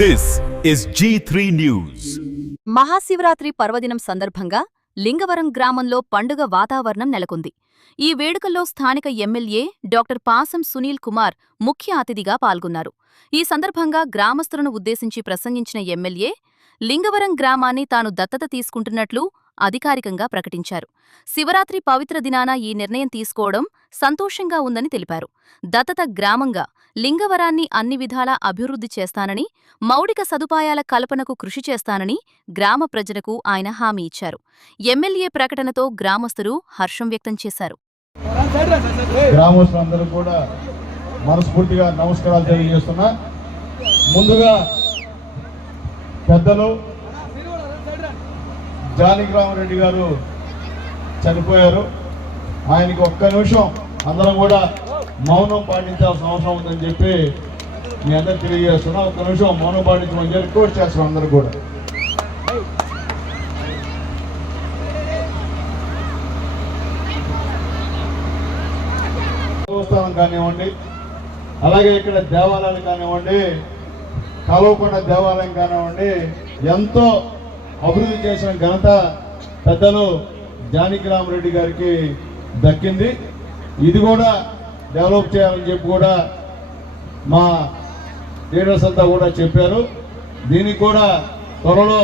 This is G3 News. Mahashivratri పర్వదినం సందర్భంగా లింగవరం గ్రామంలో పండుగ వాతావరణం నెలకొంది. ఈ వేడుకల్లో స్థానిక ఎమ్మెల్యే డాక్టర్ పాసం సునీల్ కుమార్ ముఖ్య అతిథిగా పాల్గొన్నారు. ఈ సందర్భంగా గ్రామస్తులను ఉద్దేశించి ప్రసంగించిన ఎమ్మెల్యే లింగవరం గ్రామాన్ని తాను దత్తత తీసుకుంటున్నట్లు అధికారికంగా ప్రకటించారు. శివరాత్రి పవిత్ర దినాన ఈ నిర్ణయం తీసుకోవడం సంతోషంగా ఉందని తెలిపారు. దత్తత గ్రామంగా లింగవరాన్ని అన్ని విధాలా అభివృద్ధి చేస్తానని, మౌలిక సదుపాయాల కల్పనకు కృషి చేస్తానని గ్రామ ప్రజలకు ఆయన హామీ ఇచ్చారు. ఎమ్మెల్యే ప్రకటనతో గ్రామస్తులు హర్షం వ్యక్తం చేశారు. గ్రామస్తులందరూ కూడా మనస్ఫూర్తిగా నమస్కారాలు తెలియజేస్తున్నా. ముందుగా పెద్దలు జానకిరామరెడ్డి గారు చనిపోయారు. ఆయనకి ఒక్క నిమిషం అందరం కూడా మౌనం పాటించాల్సిన అవసరం ఉందని చెప్పి మీ అందరికి తెలియజేస్తున్నా. ఒక్క నిమిషం మౌనం పాటించమని చెప్పి రిక్వెస్ట్ చేస్తున్నాం అందరూ కూడా. దేవస్థానం కానివ్వండి, అలాగే ఇక్కడ దేవాలయాలు కానివ్వండి, కలవకొండ దేవాలయం కానివ్వండి, ఎంతో అభివృద్ధి చేసిన ఘనత పెద్దలు జానకిరామరెడ్డి గారికి దక్కింది. ఇది కూడా డెవలప్ చేయాలని చెప్పి కూడా మా లీడర్స్ అంతా కూడా చెప్పారు. దీనికి కూడా త్వరలో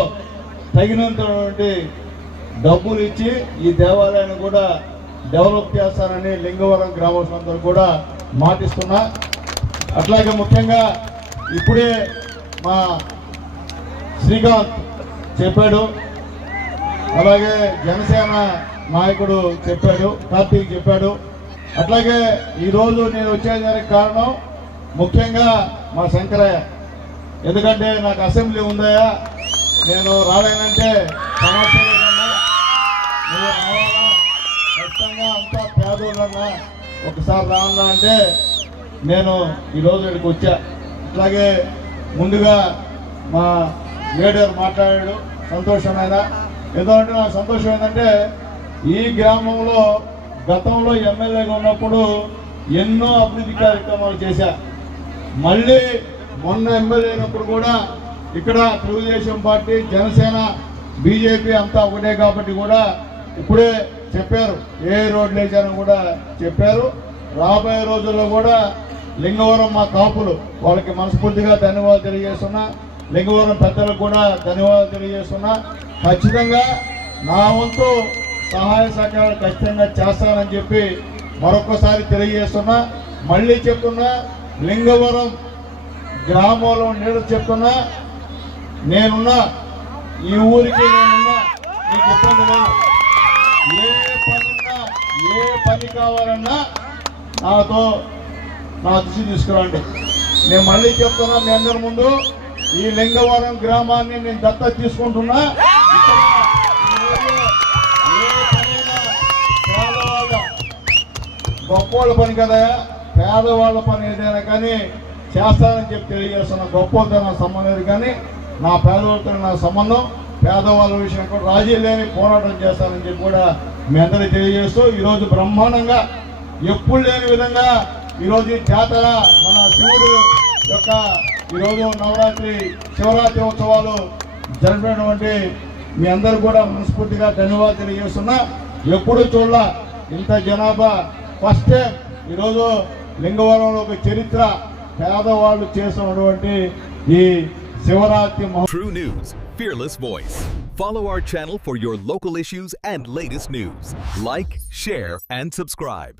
తగినంతటువంటి డబ్బులు ఇచ్చి ఈ దేవాలయాన్ని కూడా డెవలప్ చేస్తానని లింగవరం గ్రామస్తులందరూ కూడా మాటిస్తున్నా. అట్లాగే ముఖ్యంగా ఇప్పుడే మా శ్రీకాంత్ చెప్పాడు, అలాగే జనసేన నాయకుడు చెప్పాడు, కార్తీక్ చెప్పాడు. అట్లాగే ఈరోజు నేను వచ్చేదానికి కారణం ముఖ్యంగా మా శంకరయ్య. ఎందుకంటే నాకు అసెంబ్లీ ఉందయా, నేను రాలేనంటే సమస్య లేదన్నా, నువ్వు రావాలా, ఖచ్చితంగా అంతా పేదోళ్ళన్నా ఒకసారి రావాలా అంటే నేను ఈరోజు ఇక్కడికి వచ్చా. అట్లాగే ముందుగా మా లీడర్ మాట్లాడాడు, సంతోషమైన. ఎందుకంటే నాకు సంతోషం ఏంటంటే ఈ గ్రామంలో గతంలో ఎమ్మెల్యేగా ఉన్నప్పుడు ఎన్నో అభివృద్ధి కార్యక్రమాలు చేశా. మళ్ళీ మొన్న ఎమ్మెల్యే అయినప్పుడు కూడా ఇక్కడ తెలుగుదేశం పార్టీ, జనసేన, బీజేపీ అంతా ఒకటే కాబట్టి కూడా ఇప్పుడే చెప్పారు ఏ రోడ్లు వేసారని కూడా చెప్పారు. రాబోయే రోజుల్లో కూడా లింగవరం మా కాపులు వాళ్ళకి మనస్ఫూర్తిగా ధన్యవాదాలు తెలియజేస్తున్నా. లింగవరం పెద్దలకు కూడా ధన్యవాదాలు తెలియజేస్తున్నా. ఖచ్చితంగా నా వంతు సహాయ సహకారాలు ఖచ్చితంగా చేస్తానని చెప్పి మరొకసారి తెలియజేస్తున్నా. మళ్ళీ చెప్తున్నా, లింగవరం గ్రామంలో నీళ్ళు చెప్తున్నా, నేనున్నా, ఈ ఊరికి నేనున్నా, మీకు ఇబ్బంది లేదు. ఏ పనున్నా, ఏ పని కావాలన్నా నాతో నా దృష్టి తీసుకురండి. నేను మళ్ళీ చెప్తున్నా మీ అందరి ముందు, ఈ లింగవరం గ్రామాన్ని నేను దత్తత తీసుకుంటున్నా. గొప్పోళ్ళ పని కదా, పేదవాళ్ళ పని ఏదైనా కానీ చేస్తానని చెప్పి తెలియజేస్తున్నా. గొప్పలతో నా సంబంధం లేదు, కానీ నా పేదవాళ్ళతో నా సంబంధం. పేదవాళ్ళ విషయం కూడా రాజీ లేని పోరాటం చేస్తానని చెప్పి కూడా మీ అందరికీ తెలియజేస్తూ, ఈరోజు బ్రహ్మాండంగా ఎప్పుడు లేని విధంగా ఈరోజు జాతర మన శివుడు యొక్క ఈరోజు నవరాత్రి శివరాత్రి ఉత్సవాలు జరిపినటువంటి మీ అందరూ కూడా మనస్ఫూర్తిగా ధన్యవాదాలు తెలియజేస్తున్నా. ఎప్పుడు చూడాల ఇంత జనాభా ఫస్ట్ టైం ఈరోజు లింగవరంలో ఒక చరిత్ర పేదవాళ్ళు చేస్తున్నటువంటి ఈ Shivaratri. True News, fearless voice. Follow our channel for your local issues and latest news. Like, share, and subscribe.